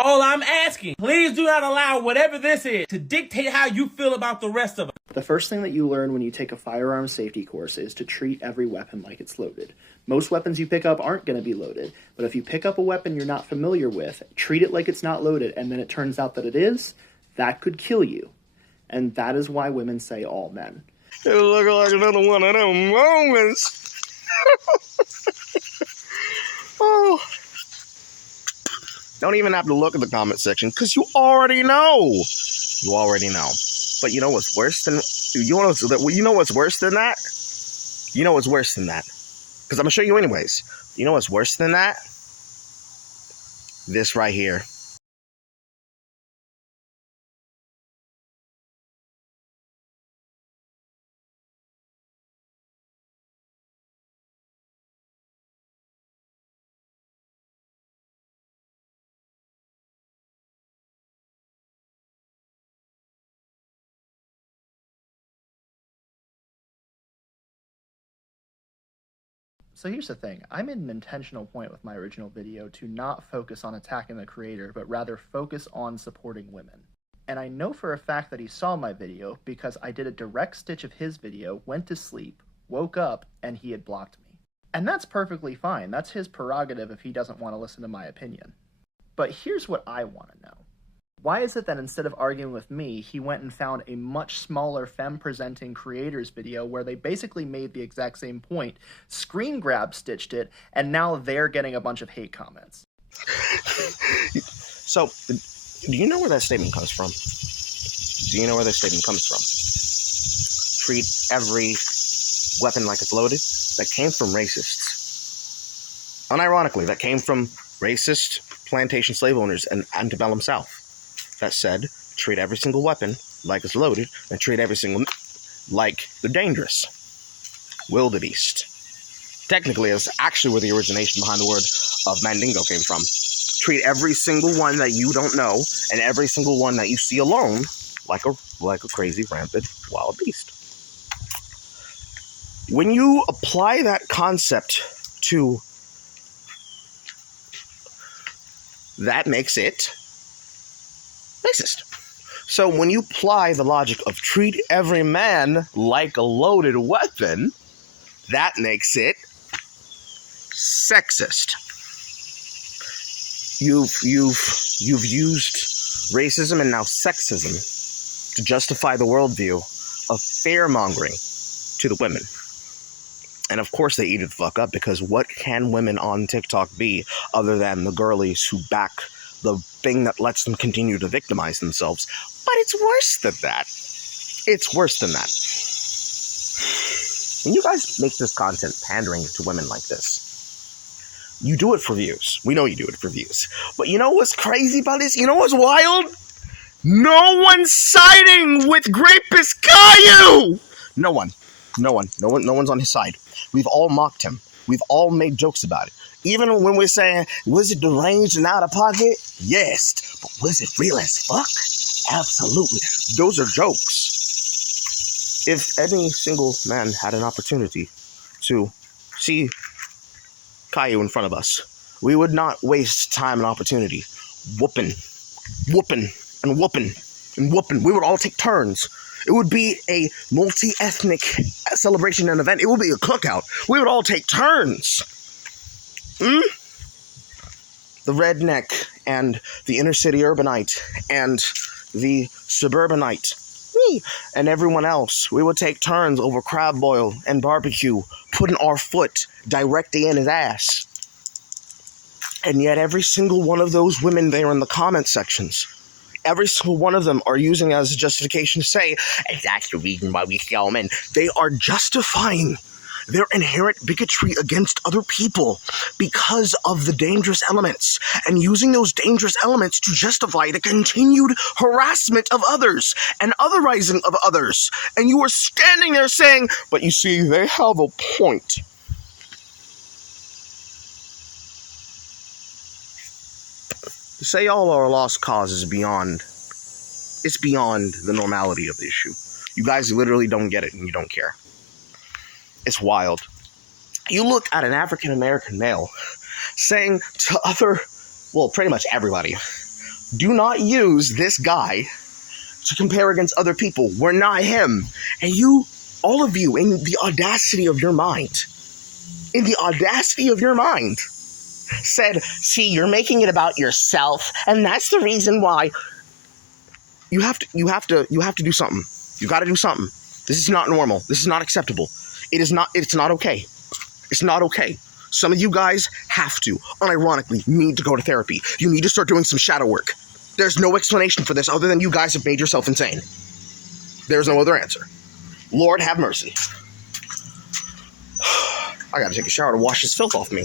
All I'm asking, please do not allow whatever this is to dictate how you feel about the rest of us. The first thing that you learn when you take a firearms safety course is to treat every weapon like it's loaded. Most weapons you pick up aren't going to be loaded, but if you pick up a weapon you're not familiar with, treat it like it's not loaded, and then it turns out that it is, that could kill you. And that is why women say all men. It look like another one of them moments. Oh. Don't even have to look at the comment section, because you already know. You already know. But you know what's worse than that? You know what's worse than that? Because I'm gonna show you anyways. You know what's worse than that? This right here. So here's the thing, I made an intentional point with my original video to not focus on attacking the creator, but rather focus on supporting women. And I know for a fact that he saw my video because I did a direct stitch of his video, went to sleep, woke up, and he had blocked me. And that's perfectly fine, that's his prerogative if he doesn't want to listen to my opinion. But here's what I want to know. Why is it that instead of arguing with me, he went and found a much smaller femme-presenting creators video where they basically made the exact same point, screen grab stitched it, and now they're getting a bunch of hate comments? So, do you know where that statement comes from? Treat every weapon like it's loaded? That came from racists. Unironically, that came from racist plantation slave owners in antebellum South. That said, treat every single weapon like it's loaded, and treat every single like they're dangerous. Wildebeest. Technically, it's actually where the origination behind the word of Mandingo came from. Treat every single one that you don't know, and every single one that you see alone, like a crazy, rampant, wild beast. When you apply that concept to that, makes it racist. So when you apply the logic of treat every man like a loaded weapon, that makes it sexist. You've used racism and now sexism to justify the worldview of fear-mongering to the women. And of course they eat it the fuck up, because what can women on TikTok be other than the girlies who back the thing that lets them continue to victimize themselves? But it's worse than that. It's worse than that. When you guys make this content pandering to women like this, you do it for views. We know you do it for views. But you know what's crazy about this? You know what's wild? No one's siding with Grapist Cailou! No one's on his side. We've all mocked him. We've all made jokes about it. Even when we're saying, was it deranged and out of pocket? Yes. But was it real as fuck? Absolutely. Those are jokes. If any single man had an opportunity to see Caillou in front of us, we would not waste time and opportunity whooping. We would all take turns. It would be a multi-ethnic celebration and event. It would be a cookout. We would all take turns. The redneck and the inner city urbanite and the suburbanite, me, and everyone else. We would take turns over crab boil and barbecue, putting our foot directly in his ass. And yet every single one of those women there in the comment sections, every single one of them are using it as a justification to say, and that's the reason why we kill men. They are justifying their inherent bigotry against other people because of the dangerous elements, and using those dangerous elements to justify the continued harassment of others and otherizing of others. And you are standing there saying, but you see, they have a point. To say all are a lost cause is beyond the normality of the issue. You guys literally don't get it and you don't care. It's wild. You look at an African American male saying to pretty much everybody, Do not use this guy to compare against other people. We're not him. And you, all of you, in the audacity of your mind, said, see, you're making it about yourself, and that's the reason why. You have to do something. You got to do something. This is not normal. This is not acceptable. It's not okay. It's not okay. Some of you guys have to, unironically, need to go to therapy. You need to start doing some shadow work. There's no explanation for this other than you guys have made yourself insane. There's no other answer. Lord have mercy. I gotta take a shower to wash this filth off me.